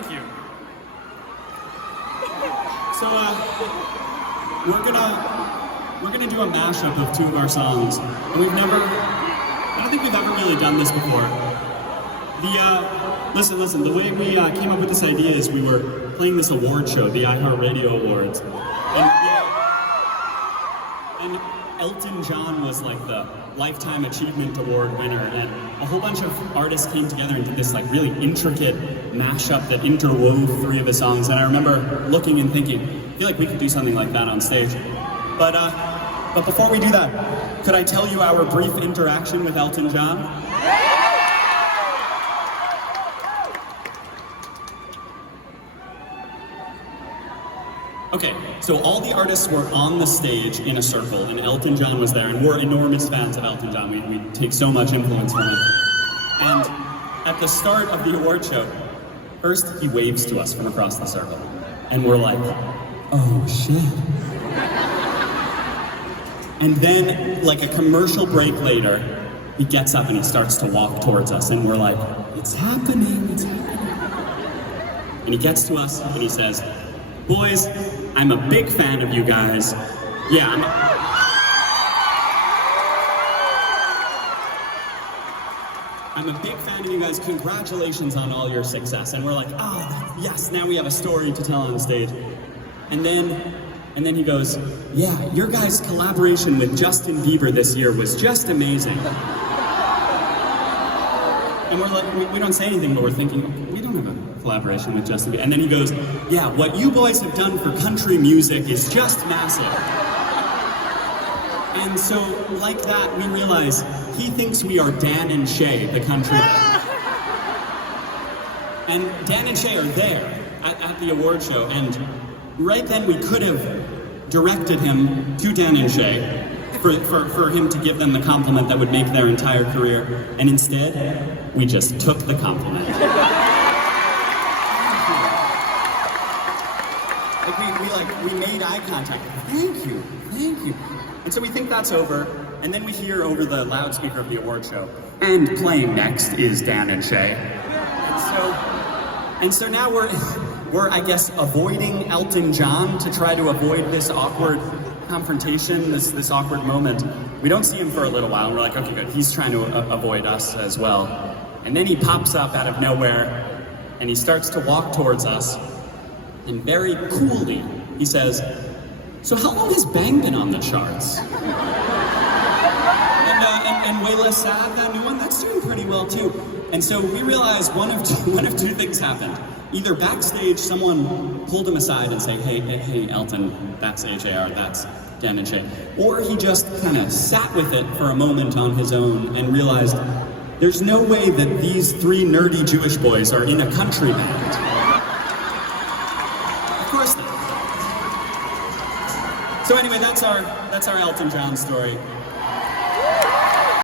Thank you. So, we're gonna do a mashup of two of our songs, and I don't think we've ever really done this before. Listen, the way we came up with this idea is we were playing this award show, the AJR Awards, and Elton John was like the Lifetime Achievement Award winner, and a whole bunch of artists came together and did this like really intricate mashup that interwove three of the songs, and I remember looking and thinking, I feel like we could do something like that on stage. But before we do that, could I tell you our brief interaction with Elton John? Okay, so all the artists were on the stage in a circle, and Elton John was there, and we're enormous fans of Elton John. We take so much influence from him. And at the start of the award show, first he waves to us from across the circle, and we're like, oh shit. And then, like a commercial break later, he gets up and he starts to walk towards us, and we're like, it's happening, it's happening. And he gets to us and he says, boys, I'm a big fan of you guys. Yeah, I'm a big fan of you guys. Congratulations on all your success. And we're like, oh, yes, now we have a story to tell on stage. And then he goes, yeah, your guys' collaboration with Justin Bieber this year was just amazing. And we're like, we don't say anything, but we're thinking, we don't have a collaboration with Justin Bieber. And then he goes, yeah, what you boys have done for country music is just massive. And so, like that, we realize he thinks we are Dan and Shay, the country band. And Dan and Shay are there at the award show, and right then we could have directed him to Dan and Shay for him to give them the compliment that would make their entire career, and instead, we just took the compliment. We made eye contact. Thank you. And so we think that's over, and then we hear over the loudspeaker of the award show, and playing next is Dan and Shay. And so now we're I guess avoiding Elton John to try to avoid this awkward confrontation, this awkward moment. We don't see him for a little while, and we're like, okay, good, he's trying to avoid us as well. And then he pops up out of nowhere, and he starts to walk towards us, and very coolly, he says, so how long has Bang been on the charts? And Wayla Sad, that new one, that's doing pretty well too. And so we realized one of two things happened. Either backstage, someone pulled him aside and said, hey, Elton, that's AJR, that's Dan and Shay. Or he just kind of sat with it for a moment on his own and realized there's no way that these three nerdy Jewish boys are in a country band. Of course not. So anyway, that's our Elton John story.